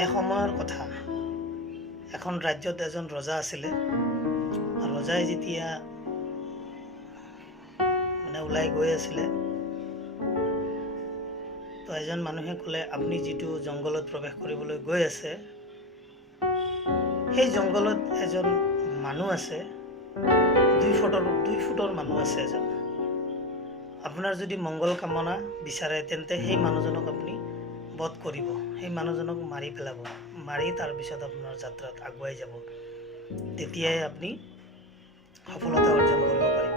এসময়ৰ কথা এখন ৰাজ্যত এজন ৰজা আছিলে। ৰজাই যেতিয়া ওলাই গৈ আছিলে, তো এজন মানুহে ক'লে, আপুনি যিটো জংঘলত প্ৰৱেশ কৰিবলৈ গৈ আছে, সেই জংঘলত এজন মানুহ আছে, 2 ফুটৰ মানুহ আছে এজন। আপোনাৰ যদি মংগল কামনা বিচাৰে তেন্তে সেই মানুহজনক আপুনি বধ কৰিব, সেই মানুহজনক মাৰি পেলাব, মাৰি তাৰপিছত আপোনাৰ যাত্ৰাত আগুৱাই যাব, তেতিয়াই আপুনি সফলতা অৰ্জন কৰিব পাৰিব।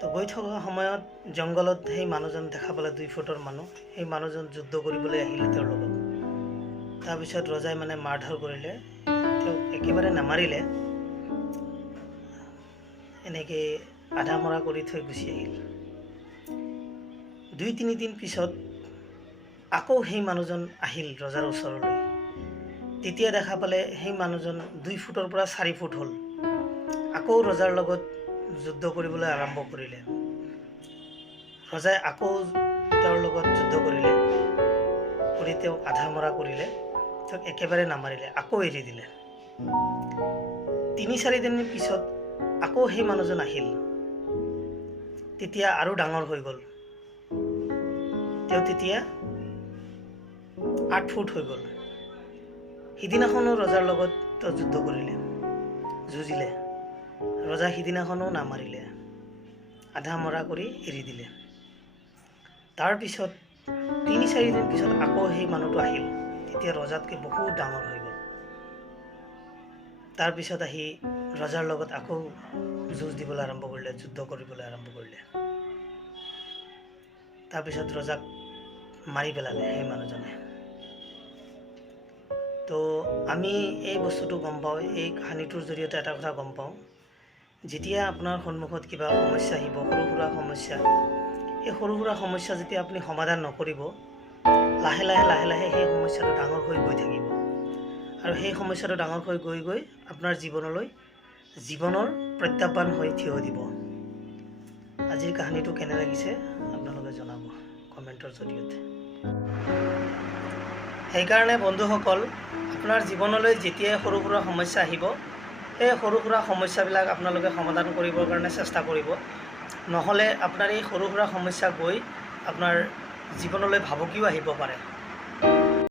তো গৈ থকা সময়ত জংঘলত সেই মানুহজন দেখা পালে, 2 ফুটৰ মানুহ। সেই মানুহজন যুদ্ধ কৰিবলৈ আহিলে তেওঁৰ লগত। তাৰপিছত ৰজাই মাৰধৰ কৰিলে, তেওঁক একেবাৰে নামাৰিলে, এনেকৈ আধা মৰা কৰি থৈ গুচি আহিল। 2-3 দিন পিছত আকৌ সেই মানুহজন আহিল ৰজাৰ ওচৰলৈ। তেতিয়া দেখা পালে সেই মানুহজন 2 ফুটৰ পৰা 4 ফুট হ'ল। আকৌ ৰজাৰ লগত যুদ্ধ কৰিবলৈ আৰম্ভ কৰিলে। ৰজাই আকৌ তেওঁৰ লগত যুদ্ধ কৰিলে, কৰি তেওঁক আধা মৰা কৰিলে, তেওঁক একেবাৰে নামাৰিলে, আকৌ এৰি দিলে। 3-4 দিনৰ পিছত আকৌ সেই মানুহজন আহিল। তেতিয়া আৰু ডাঙৰ হৈ গ'ল। তেওঁ তেতিয়া 8 ফুট হৈ গ'ল। সিদিনাখনো ৰজাৰ লগত যুদ্ধ কৰিলে, যুঁজিলে। ৰজা সিদিনাখনো নামাৰিলে, আধা মৰা কৰি এৰি দিলে। তাৰপিছত 3-4 দিন পিছত আকৌ সেই মানুহটো আহিল। তেতিয়া ৰজাতকৈ বহুত ডাঙৰ হৈ গ'ল। তাৰপিছত আহি ৰজাৰ লগত আকৌ যুঁজ দিবলৈ আৰম্ভ কৰিলে, যুদ্ধ কৰিবলৈ আৰম্ভ কৰিলে। তাৰপিছত ৰজাক মাৰি পেলালে সেই মানুহজনে। তো আমি এই বস্তুটো গম পাওঁ, এই কাহিনীটোৰ জৰিয়তে এটা কথা গম পাওঁ, যেতিয়া আপোনাৰ সন্মুখত কিবা সমস্যা আহিব, সৰু সুৰা সমস্যা, এই সৰু সুৰা সমস্যা যেতিয়া আপুনি সমাধান নকৰিব, লাহে লাহে সেই সমস্যাটো ডাঙৰ হৈ গৈ থাকিব। আৰু সেই সমস্যাটো ডাঙৰ হৈ গৈ গৈ আপোনাৰ জীৱনৰ প্ৰত্যাহ্বান হৈ থিয় দিব। আজিৰ কাহিনীটো কেনে লাগিছে আপোনালোকে জনাব কমেণ্টৰ জৰিয়তে। সেইকাৰণে বন্ধুসকল, আপোনাৰ জীৱনলৈ যেতিয়াই সৰু সুৰা সমস্যা আহিব, সেই সৰু সুৰা সমস্যাবিলাক আপোনালোকে সমাধান কৰিবৰ কাৰণে চেষ্টা কৰিব। নহ'লে আপোনাৰ এই সৰু সুৰা সমস্যা গৈ আপোনাৰ জীৱনলৈ ভাবুকিও আহিব পাৰে।